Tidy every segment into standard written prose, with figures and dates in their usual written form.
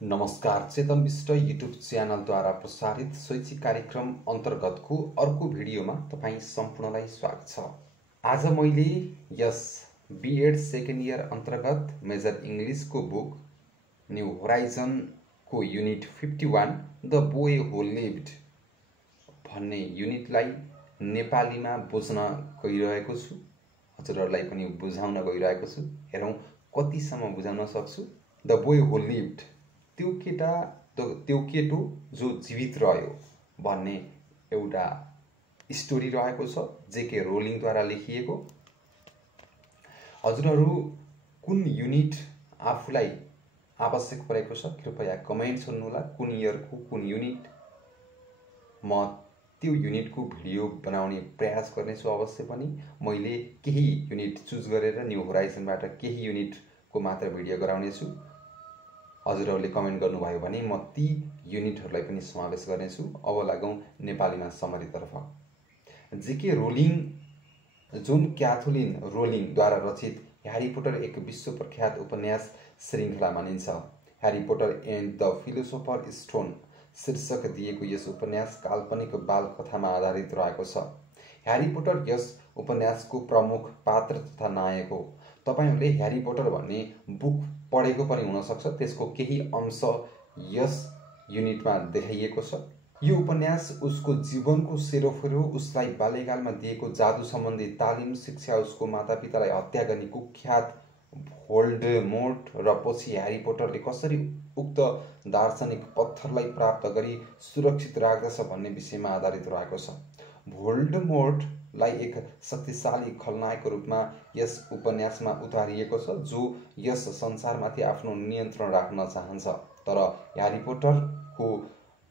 नमस्कार। चेतन विष्ट युट्युब च्यानलद्वारा प्रसारित शैक्षिक कार्यक्रम अन्तर्गतको अर्को भिडियोमा तपाईँ सम्पूर्णलाई स्वागत छ। आज मैले यस बीएड सेकेन्ड इयर अन्तर्गत मेजर इङ्ग्लिसको बुक न्यू होराइजनको unit 51 the boy who lived भन्ने युनिटलाई नेपालीमा बुझ्न गइरहेको छु। हजुरहरूलाई पनि बुझाउन गइरहेको छु। हेरौँ कतिसम्म बुझाउन सक्छु। द बोय हु लिभ्ड, त्यो केटो जो जीवित रह्यो भन्ने एउटा स्टोरी रहेको छ, जेके रोलिङद्वारा लेखिएको। हजुरहरू कुन युनिट आफूलाई आवश्यक परेको छ कृपया कमेन्ट छोड्नुहोला। कुन इयरको कुन युनिट, म त्यो युनिटको भिडियो बनाउने प्रयास गर्नेछु। अवश्य पनि मैले केही युनिट चुज गरेर न्यू होराइजनबाट केही युनिटको मात्र भिडियो गराउनेछु। हजुरहरूले कमेन्ट गर्नुभयो भने म ती युनिटहरूलाई पनि समावेश गर्नेछु। अब लागौँ नेपालीमा समरीतर्फ। जेके रोलिङ, जोन क्याथोलिन रोलिङद्वारा रचित ह्यारी पोटर एक विश्व प्रख्यात उपन्यास श्रृङ्खला मानिन्छ। Harry Potter and the philosopher stone शीर्षक दिएको यस उपन्यास काल्पनिक बाल कथामा आधारित रहेको छ। ह्यारी पोटर यस उपन्यासको प्रमुख पात्र तथा नायक हो। तपाईहरूले ह्यारी पोटर भन्ने बुक पढेको पनि हुनसक्छ। त्यसको केही अंश यस युनिटमा देखाइएको छ। यो उपन्यास उसको जीवनको सेरोफेरो, उसलाई बाल्यकालमा दिएको जादु सम्बन्धी तालिम, शिक्षा, उसको मातापितालाई हत्या गर्ने कुख्यात भोल्डेमोर्ट र पछि ह्यारी पोटरले कसरी उक्त दार्शनिक पत्थरलाई प्राप्त गरी सुरक्षित राख्दछ भन्ने विषयमा आधारित रहेको छ। भोल्डेमोर्टलाई एक शक्तिशाली खलनायकको रूपमा यस उपन्यासमा उतारिएको छ, जो यस संसारमाथि आफ्नो नियन्त्रण राख्न चाहन्छ। तर ह्यारी पोटरको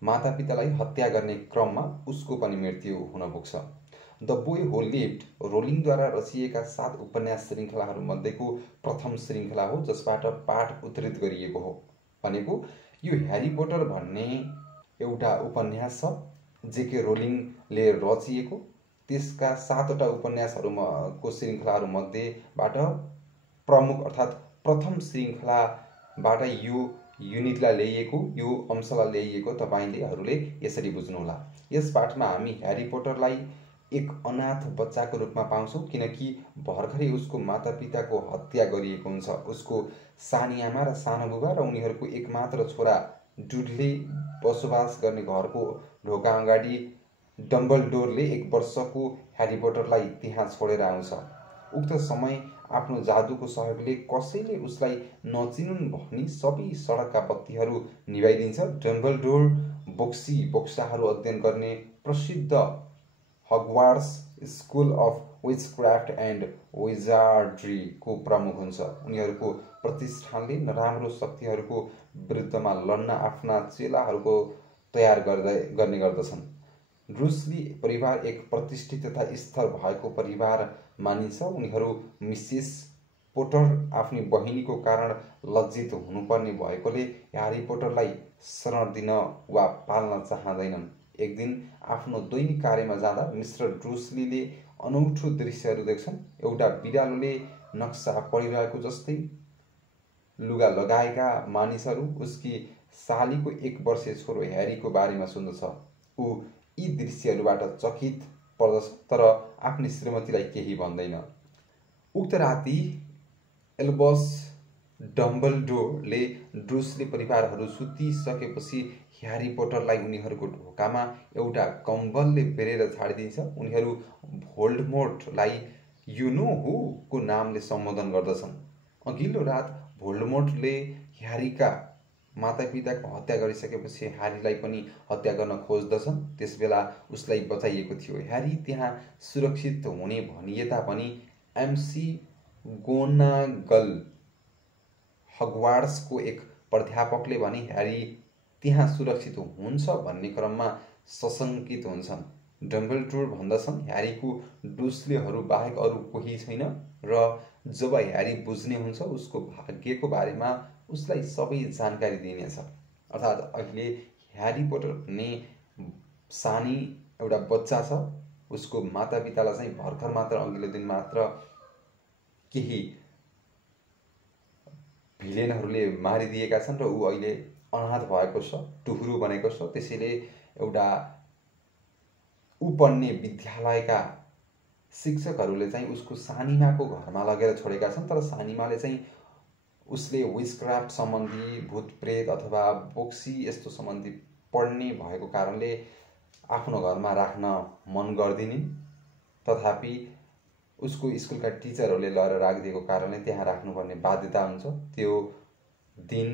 मातापितालाई हत्या गर्ने क्रममा उसको पनि मृत्यु हुन पुग्छ। द बोय हु लिभ्ड रोलिङद्वारा रचिएका 7 उपन्यास श्रृङ्खलाहरूमध्येको प्रथम श्रृङ्खला हो, जसबाट पाठ उद्धृत गरिएको हो। भनेको यो ह्यारी पोटर भन्ने एउटा उपन्यास छ जेके रोलिङले रचिएको। त्यसका 7वटा उपन्यासहरूको श्रृङ्खलाहरूमध्येबाट प्रमुख अर्थात् प्रथम श्रृङ्खलाबाट यो युनिटलाई ल्याइएको, यो अंशलाई ल्याइएको तपाईँहरूले यसरी बुझ्नुहोला। यस पाठमा हामी ह्यारी पोटरलाई एक अनाथ बच्चाको रूपमा पाउँछौँ, किनकि भर्खरै उसको मातापिताको हत्या गरिएको हुन्छ। उसको सानी आमा र सानो बुबा र उनीहरूको एकमात्र छोरा डुडले बसोबास गर्ने घरको ढोका अगाडि डम्बलडोरले 1 वर्षको ह्यारी पोटरलाई त्यहाँ छोडेर आउँछ। उक्त समय आफ्नो जादुको सहयोगले कसैले उसलाई नचिनुन् भनी सबै सडकका बत्तीहरू निभाइदिन्छ। डम्बलडोर बोक्साहरू अध्ययन गर्ने प्रसिद्ध Hogwarts school of witchcraft and विजार्ड्रीको प्रमुख हुन्छ। उनीहरूको प्रतिष्ठानले नराम्रो शक्तिहरूको विरुद्धमा लड्न आफ्ना चेलाहरूको तयार गर्ने गर्दछन्। ड्रुसली परिवार एक प्रतिष्ठित तथा स्थिर भएको परिवार मानिन्छ। उनीहरू मिसेस पोटर आफ्नी बहिनीको कारण लज्जित हुनुपर्ने भएकोले ह्यारी पोटरलाई शरण दिन वा पाल्न चाहँदैनन्। एक दिन आफ्नो दैनिक कार्यमा जाँदा मिस्टर ड्रुसलीले अनौठो दृश्यहरू देख्छन्। एउटा बिरालोले नक्सा पढिरहेको जस्तै लुगा लगाएका मानिसहरू उसकी सालीको 1 वर्षीय छोरो ह्यारीको बारेमा सुन्दछ। ऊ यी दृश्यहरूबाट चकित पर्दछ, तर आफ्नी श्रीमतीलाई केही भन्दैन। उक्त राति एल्बस डम्बलडोरले ड्रुसली परिवारहरू सुतिसकेपछि ह्यारी पोटरलाई उनीहरूको ढोकामा एउटा कम्बलले बेरेर छाडिदिन्छ। उनीहरू भोल्डेमोर्टलाई यु नो हु को नामले सम्बोधन गर्दछन्। अघिल्लो रात भोल्डेमोर्टले ह्यारीका मातापिताको हत्या गरिसकेपछि ह्यारीलाई पनि हत्या गर्न खोज्दछन्। त्यसबेला उसलाई बचाइएको थियो। ह्यारी त्यहाँ सुरक्षित हुने भनिए तापनि एमसी गोनागल हगवार्ट्सको एक प्राध्यापकले भने ह्यारी त्यहाँ सुरक्षित हुन्छ भन्ने क्रममा सशङ्कित हुन्छन्। डम्बलडोर भन्दछन् ह्यारीको ड्रुसलीहरू बाहेक अरू कोही छैन र जब ह्यारी बुझ्ने हुन्छ उसको भाग्यको बारेमा उसलाई सबै जानकारी दिनेछ। अर्थात् अहिले ह्यारी पोटर भन्ने सानी एउटा बच्चा छ। उसको मातापितालाई चाहिँ भर्खर मात्र अघिल्लो दिन मात्र केही भिलेनहरूले मारिदिएका छन् र ऊ अहिले अनाथ भएको छ, टुहुरो बनेको छ। त्यसैले एउटा ऊ पढ्ने विद्यालयका शिक्षकहरूले चाहिँ उसको सानीमाको घरमा लगेर छोडेका छन्। तर सानीमाले चाहिँ उसले विचक्राफ्ट सम्बन्धी, भूत प्रेत अथवा बोक्सी यस्तो सम्बन्धी पढ्ने भएको कारणले आफ्नो घरमा राख्न मन गर्दिन्। तथापि उसको स्कुलका टिचरहरूले लगेर राखिदिएको कारणले त्यहाँ राख्नुपर्ने बाध्यता हुन्छ। त्यो दिन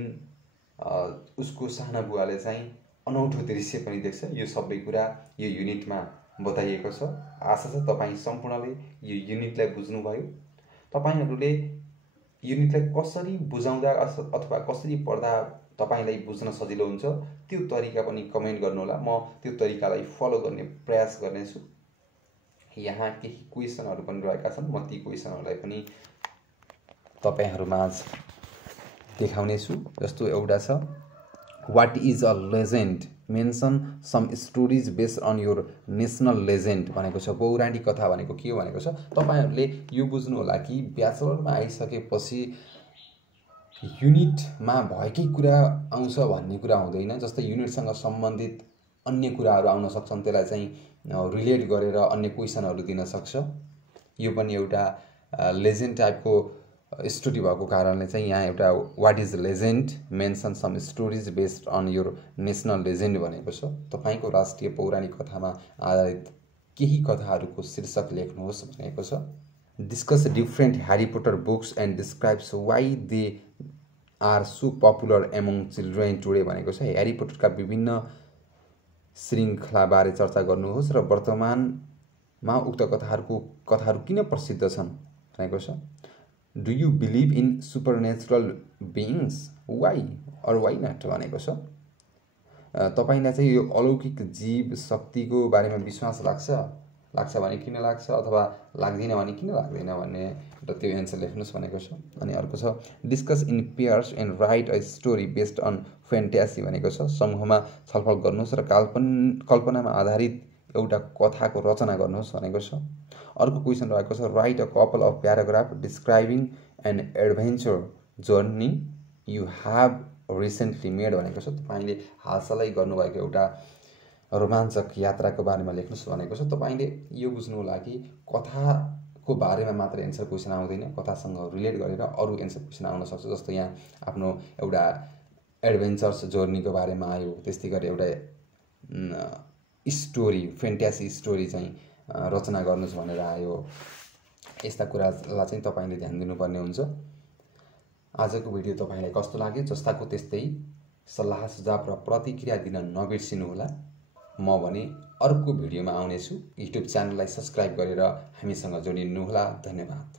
उसको साना बुवाले चाहिँ अनौठो दृश्य पनि देख्छ। यो सबै कुरा यो युनिटमा बताइएको छ। आशा छ तपाईँ सम्पूर्णले यो युनिटलाई बुझ्नुभयो। तपाईहरूले युनिटलाई कसरी बुझाउँदा अथवा कसरी पढ्दा तपाईलाई बुझ्न सजिलो हुन्छ त्यो तरिका पनि कमेन्ट गर्नुहोला। म त्यो तरिकालाई फलो गर्ने प्रयास गर्नेछु। यहाँ केही क्वेसनहरू पनि रहेका छन्, म ती क्वेसनहरूलाई पनि तपाईहरुमाझ देखाउनेछु। जस्तो एउटा छ, what is a legend, mention some stories based on your national legend भनेको छ। पौराणिक कथा भनेको के हो भनेको छ। तपाईहरुले यो बुझ्नु होला कि ब्याचलरमा आइसकेपछि युनिटमा भएकै कुरा आउँछ भन्ने कुरा हुँदैन। जस्तै युनिटसँग सम्बन्धित अन्य कुराहरू आउन सक्छन्, त्यसलाई चाहिँ रिलेट गरेर अन्य क्वेसनहरू दिन सक्छ। यो पनि एउटा लेजेन्ड टाइपको स्टोरी भएको कारणले चाहिँ यहाँ एउटा what is legend, mention some stories based on your national legend भनेको छ। तपाईको राष्ट्रिय पौराणिक कथामा आधारित केही कथाहरूको शीर्षक लेख्नुहोस् भनेको छ। Discuss different Harry Potter books and describes why they are so popular among children today भनेको छ। ह्यारी पोटरका विभिन्न श्रृङ्खलाबारे चर्चा गर्नुहोस् र वर्तमानमा उक्त कथाहरू किन प्रसिद्ध छन् भनेको छ। Do you believe in supernatural beings, why or why not भनेको छ। तपाईलाई चाहिँ यो अलौकिक जीव शक्तिको बारेमा विश्वास लाग्छ भने किन लाग्छ, अथवा लाग्दैन भने किन लाग्दैन भन्ने एउटा त्यो एन्सर लेख्नुहोस् भनेको छ। अनि अर्को छ, discuss in pairs and write a story based on fantasy भनेको छ। समूहमा छलफल गर्नुहोस् र कल्पनामा आधारित एउटा कथाको रचना गर्नुहोस् भनेको छ। अर्को क्वेसन रहेको छ, write a couple of paragraph describing an adventure journey you have recently made भनेको छ। तपाईले हालसालै गर्नुभएको एउटा रोमाञ्चक यात्राको बारेमा लेख्नुहोस् भनेको छ। तपाईले यो बुझ्नु होला कि कथाको बारेमा मात्र एन्सर क्वेसन आउँदैन, कथासँग रिलेट गरेर अरू एन्सर क्वेसन आउन सक्छ। जस्तो यहाँ आफ्नो एउटा एडभेन्चर्स जर्नीको बारेमा आयो, त्यस्तै गरी एउटा स्टोरी, फ्यान्टेसी स्टोरी चाहिँ रचना गर्नुहोस् भनेर आयो। यस्ता कुरालाई चाहिँ तपाईले ध्यान दिनुपर्ने हुन्छ। आजको भिडियो तपाईलाई कस्तो लाग्यो, जस्ताको त्यस्तै सल्लाह सुझाव र प्रतिक्रिया दिन नबिर्सिनुहोला। म भने अर्को भिडियोमा आउनेछु। युट्युब च्यानललाई सब्स्क्राइब गरेर हामीसँग जोडिनुहोला। धन्यवाद।